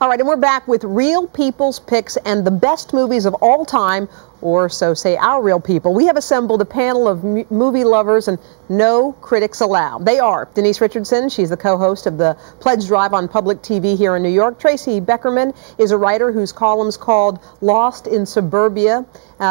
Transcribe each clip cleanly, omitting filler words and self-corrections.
All right, and we're back with Real People's Picks and the best movies of all time, or so say our real people. We have assembled a panel of movie lovers and no critics allowed. They are Denise Richardson. She's the co-host of the Pledge Drive on public TV here in New York. Tracy Beckerman is a writer whose column's called Lost in Suburbia.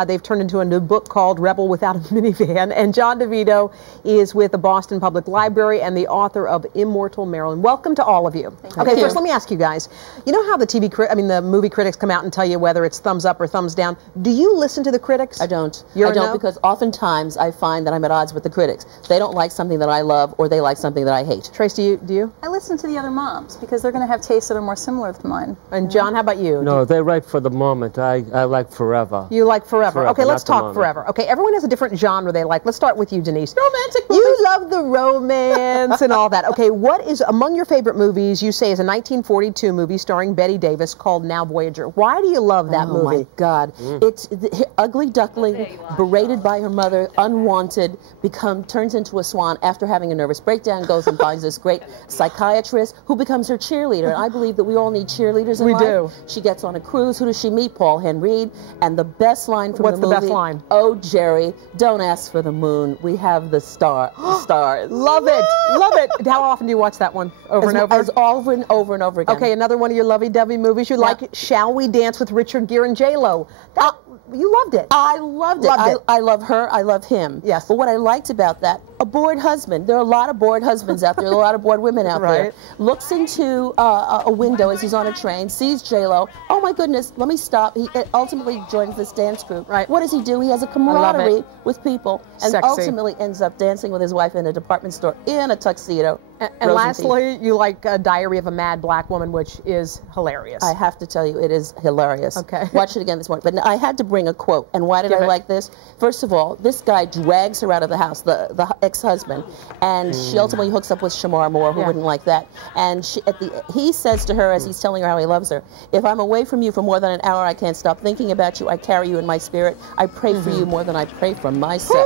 They've turned into a new book called Rebel Without a Minivan. And John Devito is with the Boston Public Library and the author of Immortal Marilyn. Welcome to all of you. Thank you. First let me ask you guys, you know how the movie critics come out and tell you whether it's thumbs up or thumbs down? Do you listen to the critics? I don't. You're I don't no? Because oftentimes I find that I'm at odds with the critics. They don't like something that I love or they like something that I hate. Trace, do you? I listen to the other moms because they're going to have tastes that are more similar to mine. And John, how about you? No, they write for the moment. I like forever. You like forever. Okay, let's talk moment. forever. Okay, everyone has a different genre they like. Let's start with you, Denise. Romantic movies. You love the romance and all that. Okay, what is among your favorite movies you say is a 1942 movie starring Betty Davis called Now Voyager? Why do you love that movie? Oh my God. It's the ugly duckling, berated by her mother, unwanted, turns into a swan after having a nervous breakdown, goes and finds this great psychiatrist who becomes her cheerleader. And I believe that we all need cheerleaders in life. We do. She gets on a cruise. Who does she meet? Paul Henreid. And the best line from What's the movie. What's the best line? Oh, Jerry, don't ask for the moon. We have the stars. Love it. Love it. How often do you watch that one? Over and over? As over and over and over again. Okay, another one of your lovey-dovey movies you like, Shall We Dance with Richard Gere and J-Lo. You loved it. I loved it. I love her. I love him. Yes. But what I liked about that, a bored husband. There are a lot of bored husbands out there. There are a lot of bored women out there. Looks into a window as he's on a train, sees J-Lo. Oh my goodness, let me stop. He ultimately joins this dance group. Right. What does he do? He has a camaraderie with people and Sexy. ultimately ends up dancing with his wife in a department store in a tuxedo. And lastly, you like Diary of a Mad Black Woman, which is hilarious. I have to tell you, it is hilarious. Okay. Watch it again this morning. But I had to bring a quote. And why did I like this? First of all, this guy drags her out of the house, the ex-husband, and she ultimately hooks up with Shamar Moore, who wouldn't like that. And he says to her, as he's telling her how he loves her, if I'm away from you for more than an hour, I can't stop thinking about you. I carry you in my spirit. I pray for you more than I pray for myself.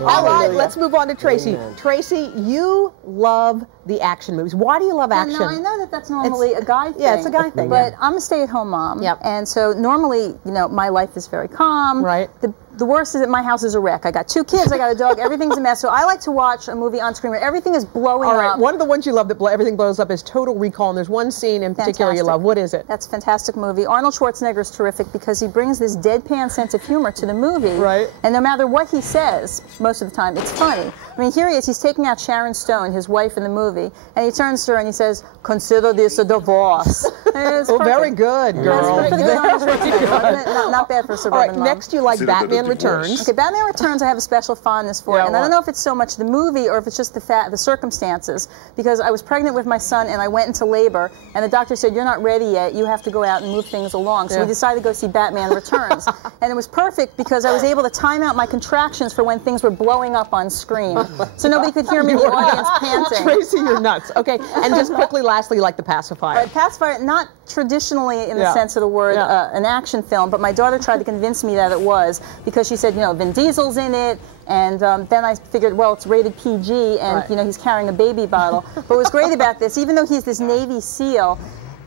All right, let's move on to Tracy. Tracy, you love the action movies. Why do you love action? No, I know that that's normally a guy thing. Yeah, it's a guy thing. But I'm a stay-at-home mom. Yep. And so normally, you know, my life is very calm. Right. The worst is that my house is a wreck. I got 2 kids, I got a dog, everything's a mess. So I like to watch a movie on screen where everything is blowing up. All right, one of the ones you love that everything blows up is Total Recall, and there's one scene in particular you love. What is it? That's a fantastic movie. Arnold Schwarzenegger is terrific because he brings this deadpan sense of humor to the movie. Right. And no matter what he says, most of the time, it's funny. I mean, here he is, he's taking out Sharon Stone, his wife in the movie, and he turns to her and he says, consider this a divorce. Oh, very good, girl. That's pretty good Arnold Schwarzenegger. Not bad for a suburban mom. All right, next you like Batman Returns. Okay, Batman Returns I have a special fondness for, and I don't know if it's so much the movie or if it's just the circumstances, because I was pregnant with my son and I went into labor, and the doctor said, you're not ready yet, you have to go out and move things along. So we decided to go see Batman Returns. And it was perfect because I was able to time out my contractions for when things were blowing up on screen. So nobody could hear me in the audience panting. Tracy, you're nuts. Okay, and just quickly, lastly, like The Pacifier. Right, Pacifier, not traditionally in the sense of the word an action film, but my daughter tried to convince me that it was, because she said, you know, Vin Diesel's in it, and then I figured, well, it's rated PG, and you know, he's carrying a baby bottle. But what was great about this, even though he's this Navy SEAL,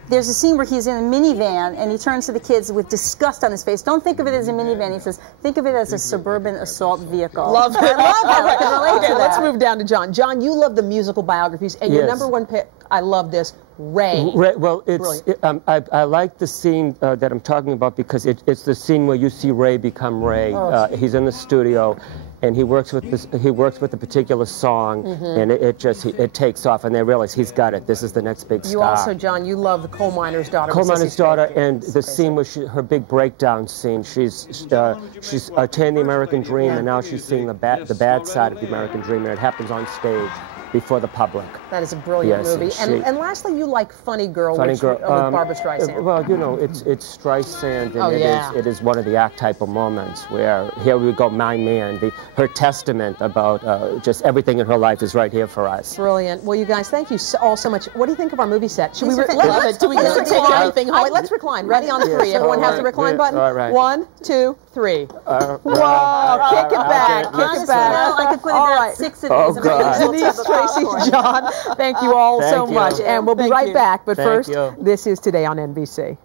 there's a scene where he's in a minivan and he turns to the kids with disgust on his face. Don't think of it as a minivan. He says, think of it as a suburban assault vehicle. Love it. I love that. I can relate to that. Let's move down to John. John, you love the musical biographies, and your number one pick, I love this, Ray. Well, I like the scene that I'm talking about because it's the scene where you see Ray become Ray. He's in the studio, and he works with a particular song, and it takes off, and they realize he's got it. This is the next big star. You also, John, you love The Coal Miner's Daughter. Coal Miner's Daughter, and the scene where her big breakdown scene. She's attained the American dream, and now she's seeing the bad side of the American dream, and it happens on stage before the public. That is a brilliant movie. And lastly, you like Funny Girl, with Barbra Streisand. Well, you know, it's Streisand, and it is one of the archetypal moments where here we go, my man. Her testament about just everything in her life is right here for us. Brilliant. Well, you guys, thank you all so much. What do you think of our movie set? Should let's recline. Ready on 3. Everyone has the recline button. All right. 1, 2, 3. Whoa! Kick it back. Kick it back. I could put about 6 of these. Oh, God. Denise Tracy, John, thank you all so much. And we'll be right back. But first, this is Today on NBC.